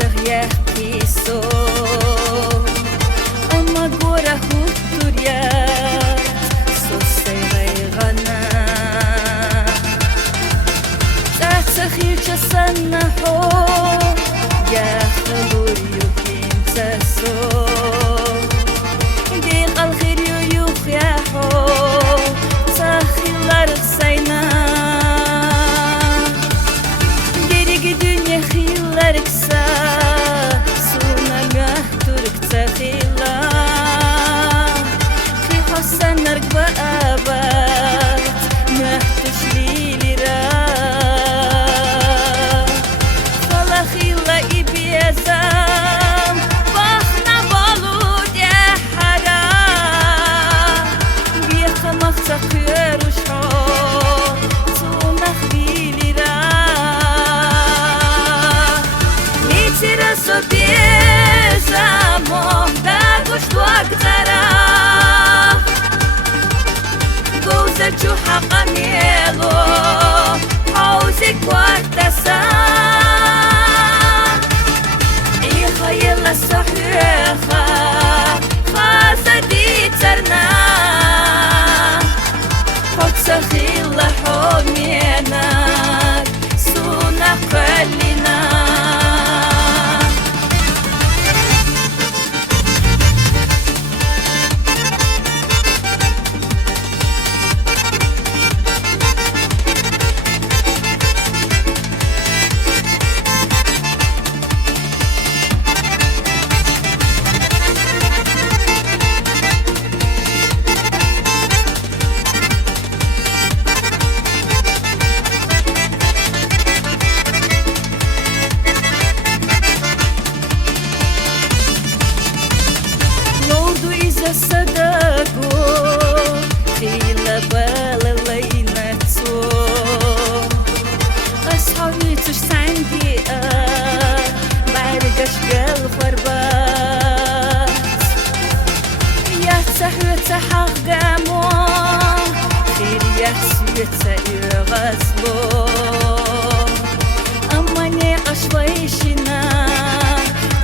سغيا كيسو أما قورا هوتوريات سوسي غيغانا تاتخيل جسنا حو يا خلور يوكين تسو ديق الخير يوخ يا حو تخيل لارغسينا ديريق دنيا خيل لارغسا سونا مهتورك تخيلا في حسن نرقب أبات مهتش ليلي را خيلا إبيزام بخنا بالود يا حرام بيخ مختقير وشحو تونخ بيلي را نيترسو بيزام داقوش دوقترا قوزة جو حقا ميلو حوزك وقتسام يلا صحيحة خاصة دي ترنا خد سخيل حومينا سونا قلنا صدقو خيلا باللينتو أصحابي تش عندي بعرقش بالخربات يا تحويت حق قامو خير يا سيوت يغسلو أماني أشويشنا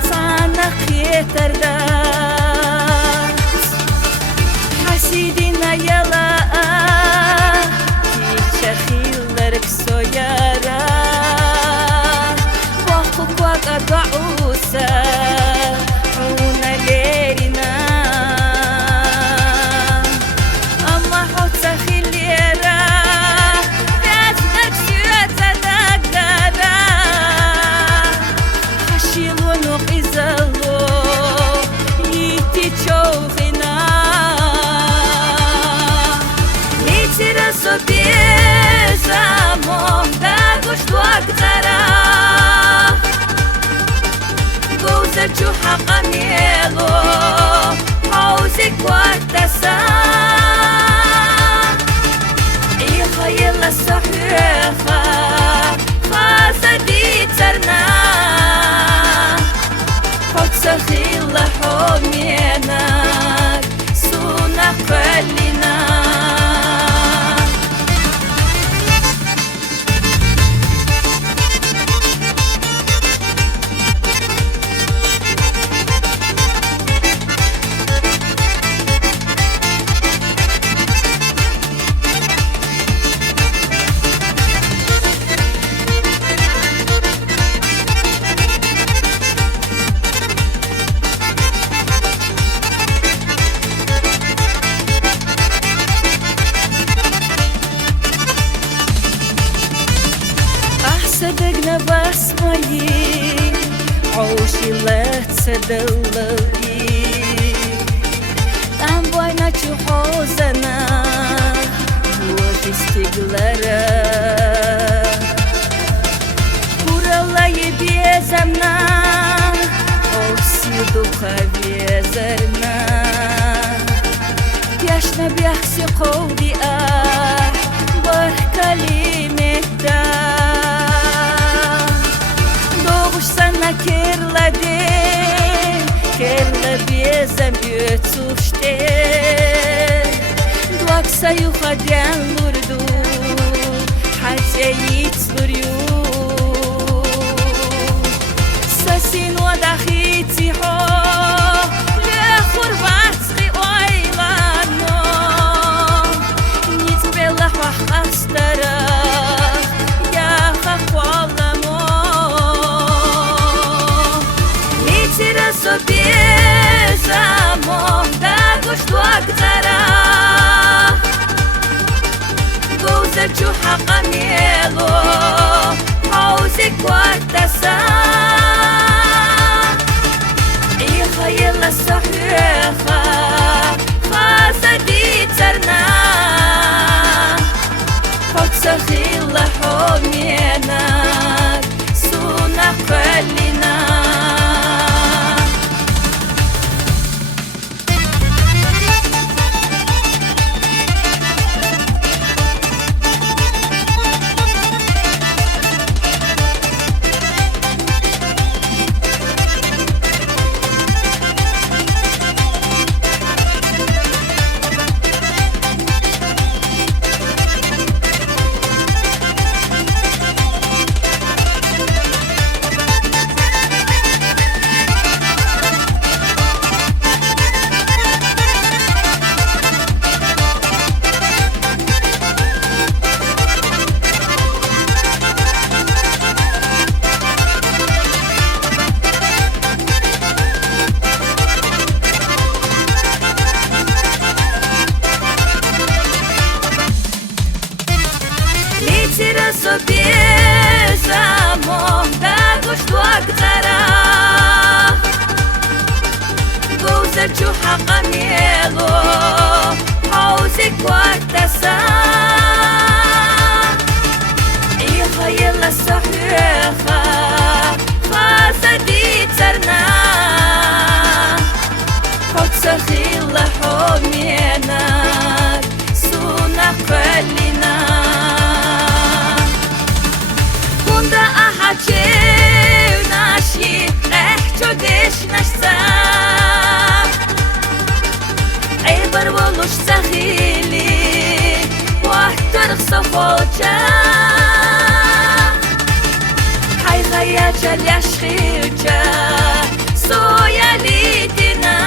صانق يتردات سيدنا يلا تشخيلرك سويارا وقوك وقضعوسا عونا ليرنا أما حوت سخيليرا بيزنك سيوتا دقدارا حشيلو نقيزلو يتي تشوخنا بيزامو داقوش دوقترا قوزة جو حقا ميلو حوزك وقتسام يلا صحيحة خاصة دي ترنا خد سخيل حومينا سونا قلنا صدقنا بسمعي عوشي لا تصدقي أم بينا شو حوزنا وتستقلرا كورا لا يبيزمنا أوسيدو خبيزرنا ياشنا بيحسي قولي كلمة Kerla bezem götüşte Duaksa yuhaden lurdu Haceyit luryu سين ودخيتي حو لخور باتخي ويلانو نيت بلح وحقسترا يا خقوالمو نيتي رسو بيزامو داقوش دوقدرا جو حقا ميلو حوزك وقتسا إيخا يلا صحيخا خاصة دي ترنا خد سخيل حومينك سونا قلنا sobie zamohdagosh دوقدرا جوزك حقا ميلو حوزك وقتسا إيخا يلا صحيخا خاصة دي ترنا خد سخيل حومينك سونا قلنا Cię nasi lehço deşnaşsa Eybar oluş sahili Vahtarıq sofoca Hayğaya çal yaşxıca Soyalidina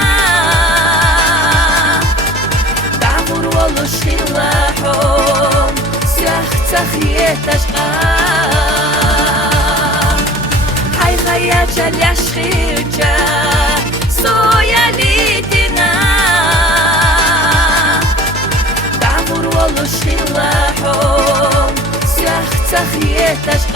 Dağur oluş xillahum Siyah taxiyetaşqa Hayğaya çal yaşxıca Soyalidina Dağur oluş xillahum Siyah taxiyetaşqa